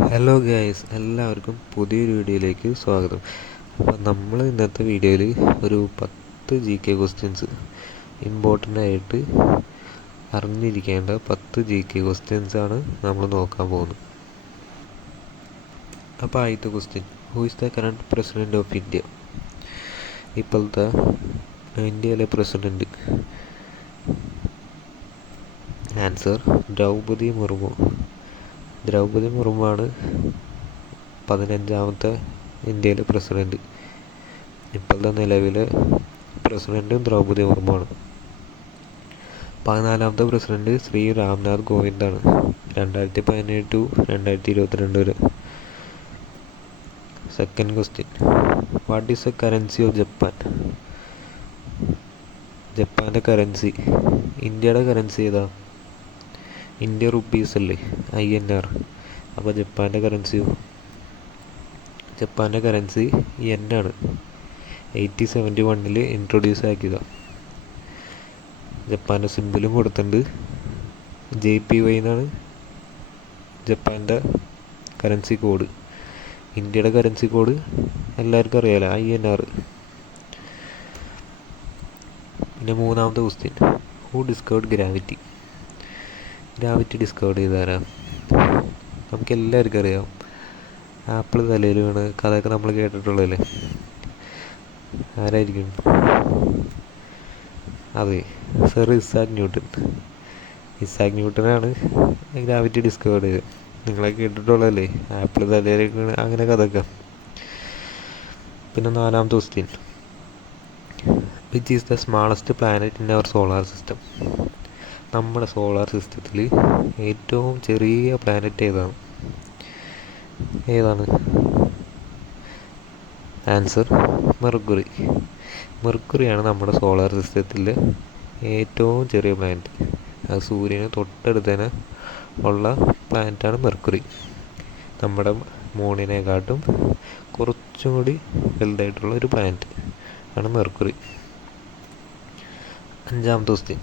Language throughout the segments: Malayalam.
ഹലോ ഗൈസ്, എല്ലാവർക്കും പുതിയൊരു വീഡിയോയിലേക്ക് സ്വാഗതം. അപ്പോൾ നമ്മൾ ഇന്നത്തെ വീഡിയോയിൽ ഒരു 10 GK ക്വസ്റ്റ്യൻസ്, ഇമ്പോർട്ടൻ്റ് ആയിട്ട് അറിഞ്ഞിരിക്കേണ്ട 10 GK ക്വസ്റ്റ്യൻസ് ആണ് നമ്മൾ നോക്കാൻ പോകുന്നത്. അപ്പോൾ ആദ്യത്തെ question, who is the current president of India? ഇപ്പോഴത്തെ ഇന്ത്യയിലെ പ്രസിഡൻറ്റ്. ആൻസർ ദ്രൗപദി മുർമു. ദ്രൗപദി മുർമുവാണ് 15ാമത്തെ ഇന്ത്യയിലെ പ്രസിഡൻറ്റ്. ഇപ്പോഴത്തെ നിലവിലെ പ്രസിഡൻറ്റും ദ്രൗപദി മുർമുവാണ്. 14ാമത്തെ പ്രസിഡൻറ്റ് ശ്രീ രാംനാഥ് കോവിന്ദാണ്. 2017 to 2022 വരെ. Second question, what is the currency of Japan? ജപ്പാൻ്റെ കറൻസി. ഇന്ത്യയുടെ കറൻസി ഏതാ? ഇന്ത്യ റുപ്പീസ് അല്ലേ, INR. അപ്പോൾ ജപ്പാൻ്റെ കറൻസി യെന്നാണ്. 1871 ഇൻട്രൊഡ്യൂസ് ആക്കിയതാണ്. ജപ്പാൻ്റെ സിമ്പിളും കൊടുത്തിട്ടുണ്ട്. JPY എന്നാണ് ജപ്പാൻ്റെ കറൻസി കോഡ്. ഇന്ത്യയുടെ കറൻസി കോഡ് എല്ലാവർക്കും അറിയാലോ, INR. പിന്നെ മൂന്നാമത്തെ question, who discovered gravity? Gravity discover ചെയ്താരാ? നമുക്ക് എല്ലാവർക്കും അറിയാം. ആപ്പിൾ തലയിൽ വീണ് കഥയൊക്കെ നമ്മൾ കേട്ടിട്ടുള്ളതല്ലേ. ആരായിരിക്കും? അതെ, സർ ഇസാക്ക് ന്യൂട്ടൺ. ഇസാക്ക് ന്യൂട്ടനാണ് ഗ്രാവിറ്റി ഡിസ്കവർ ചെയ്തത്. നിങ്ങളെ കേട്ടിട്ടുള്ളതല്ലേ, ആപ്പിൾ തലയിൽ വീണ് അങ്ങനെ കഥയൊക്കെ. പിന്നെ നാലാമത്തെ question, which is the smallest planet in our solar system? നമ്മുടെ സോളാർ സിസ്റ്റത്തിൽ ഏറ്റവും ചെറിയ പ്ലാനറ്റ് ഏതാണ്? Answer mercury. മെർക്കുറിയാണ് നമ്മുടെ സോളാർ സിസ്റ്റത്തിൽ ഏറ്റവും ചെറിയ പ്ലാനറ്റ്. അത് സൂര്യന് തൊട്ടടുത്തന്നെ ഉള്ള പ്ലാനറ്റാണ് മെർക്കുറി. നമ്മുടെ മൂണിനെക്കാട്ടും കുറച്ചും കൂടി വലുതായിട്ടുള്ള ഒരു പ്ലാനറ്റ് ആണ് മെർക്കുറി. അഞ്ചാമത്തെ question,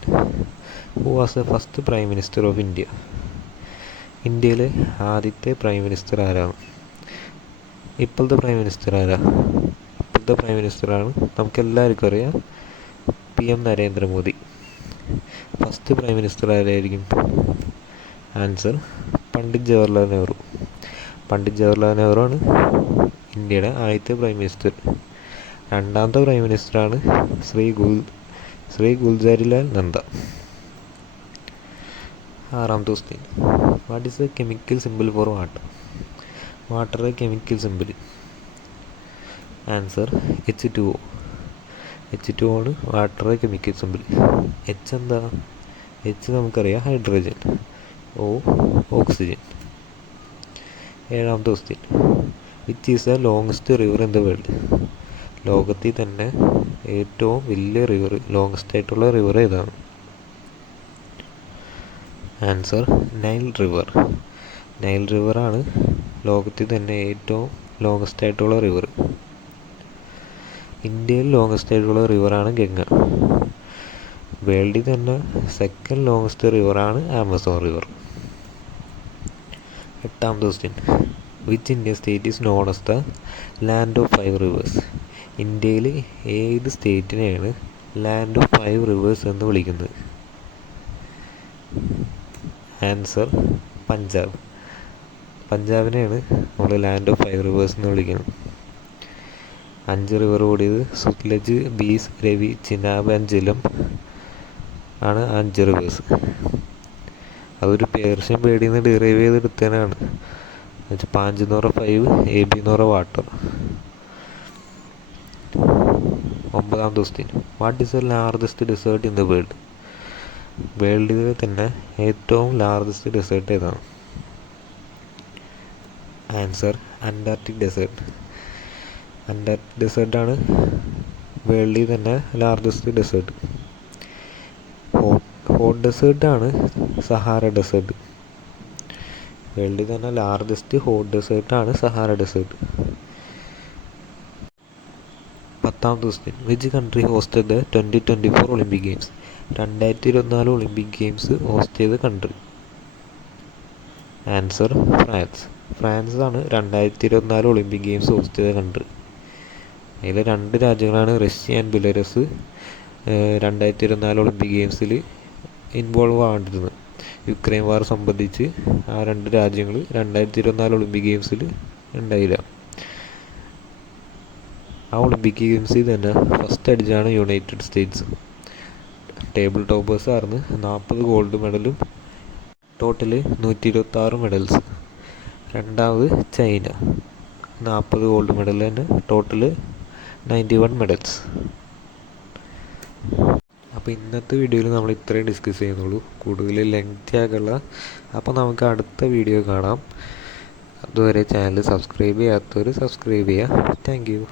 who was the first prime minister of India? ഇന്ത്യയിലെ ആദ്യത്തെ പ്രൈം മിനിസ്റ്റർ ആരാണ്? ഇപ്പോഴത്തെ പ്രൈം മിനിസ്റ്റർ ആരാ? ഇപ്പോഴത്തെ പ്രൈം മിനിസ്റ്ററാണ് നമുക്കെല്ലാവർക്കും അറിയാം, PM Narendra Modi. First prime minister ആരായിരിക്കും? ആൻസർ പണ്ഡിറ്റ് ജവഹർലാൽ നെഹ്റു. പണ്ഡിറ്റ് ജവഹർലാൽ നെഹ്റു ആണ് ഇന്ത്യയുടെ ആദ്യത്തെ പ്രൈം മിനിസ്റ്റർ. രണ്ടാമത്തെ പ്രൈം മിനിസ്റ്ററാണ് ശ്രീ ഗുൽസാരിലാൽ നന്ദ. ആറാമത്തെ question, what is the chemical simple four water? വാട്ടറുടെ chemical simple. Answer H2O. H2O ആണ് വാട്ടറുടെ കെമിക്കൽ സിമ്പിൾ. H എന്താ? H നമുക്കറിയാം, ഹൈഡ്രജൻ. O oxygen. ഏഴാമത്തെ question, which is the longest river in the world? ലോകത്തിൽ തന്നെ ഏറ്റവും വലിയ റിവർ, ലോങ്സ്റ്റ് ആയിട്ടുള്ള റിവർ ഏതാണ്? Answer Nile river. നൈൽ റിവറാണ് ലോകത്തിൽ തന്നെ ഏറ്റവും ലോങ്സ്റ്റ് ആയിട്ടുള്ള റിവർ. ഇന്ത്യയിൽ ലോങ്സ്റ്റ് ആയിട്ടുള്ള റിവറാണ് ഗംഗ. വേൾഡിൽ തന്നെ സെക്കൻഡ് ലോങ്സ്റ്റ് റിവറാണ് ആമസോൺ റിവർ. എട്ടാമത്തെ question, which Indian state is known as the land of 5 reverse? ഇന്ത്യയിൽ ഏത് സ്റ്റേറ്റിനെയാണ് ലാൻഡ് ഓഫ് 5 റിവേഴ്സ് എന്ന് വിളിക്കുന്നത്? ആൻസർ പഞ്ചാബ്. പഞ്ചാബിനെയാണ് നമ്മൾ ലാൻഡ് ഓഫ് 5 റിവേഴ്സ് എന്ന് വിളിക്കുന്നത്. 5 റിവർ ഓടിയത് സുത്ലജ്, ബീസ്, രവി, ചിനാബ് ആൻഡ് ജലം ആണ് 5 റിവേഴ്സ്. അതൊരു പേർഷ്യൻ പേടിയിൽ നിന്ന് ഡിറൈവ് ചെയ്തെടുത്തതിനാണ്. പാഞ്ച് എന്ന് പറഞ്ഞ 5, AB എന്ന് പറഞ്ഞ വാട്ടർ. ഒമ്പതാമത്തെ question, what is the largest desert in the world? വേൾഡിലെ തന്നെ ഏറ്റവും ലാർജസ്റ്റ് ഡെസേർട്ട് ഏതാണ്? Answer Antarctic desert. അന്റാർട്ടിക് ഡെസേർട്ടാണ് വേൾഡിൽ തന്നെ ലാർജസ്റ്റ് ഡെസേർട്ട്. ഹോട്ട് ഡെസേർട്ടാണ് സഹാറ ഡെസേർട്ട്. വേൾഡിൽ തന്നെ ലാർജസ്റ്റ് ഹോട്ട് ഡെസേർട്ടാണ് സഹാറ ഡെസേർട്ട്. പത്താമത്തെ question, which country hosted the 2024 Olympic games? 2024 Olympic games host ചെയ്ത കൺട്രി? Answer France. ഫ്രാൻസാണ് 2024 ഒളിമ്പിക് ഗെയിംസ് ഹോസ്റ്റ് ചെയ്ത കൺട്രി. അതിൽ 2 രാജ്യങ്ങളാണ് റഷ്യ ആൻഡ് ബെലാറസ് 2024 ഒളിമ്പിക് ഗെയിംസിൽ ഇൻവോൾവ് ആകേണ്ടിരുന്നത്. യുക്രൈൻ വാർ സംബന്ധിച്ച് ആ 2 രാജ്യങ്ങൾ 2024 ഒളിമ്പിക് ഗെയിംസിൽ ഉണ്ടായില്ല. ആ ഒളിമ്പിക് ഗെയിംസിൽ തന്നെ ഫസ്റ്റ് അടിച്ചാണ് യുണൈറ്റഡ് സ്റ്റേറ്റ്സ്. ടേബിൾ ടോപ്പേഴ്സ് ആയിരുന്നു. 40 ഗോൾഡ് മെഡലും ടോട്ടൽ 126 മെഡൽസ്. രണ്ടാമത് ചൈന, 40 ഗോൾഡ് മെഡൽ തന്നെ, ടോട്ടൽ 91 മെഡൽസ്. അപ്പോൾ ഇന്നത്തെ വീഡിയോയിൽ നമ്മൾ ഇത്രയും ഡിസ്കസ് ചെയ്യുന്നുള്ളൂ, കൂടുതൽ ലെങ്തി ആകുള്ള. അപ്പോൾ നമുക്ക് അടുത്ത വീഡിയോ കാണാം. അതുവരെ ചാനൽ സബ്സ്ക്രൈബ് ചെയ്യാത്തവർ സബ്സ്ക്രൈബ് ചെയ്യുക. Thank you.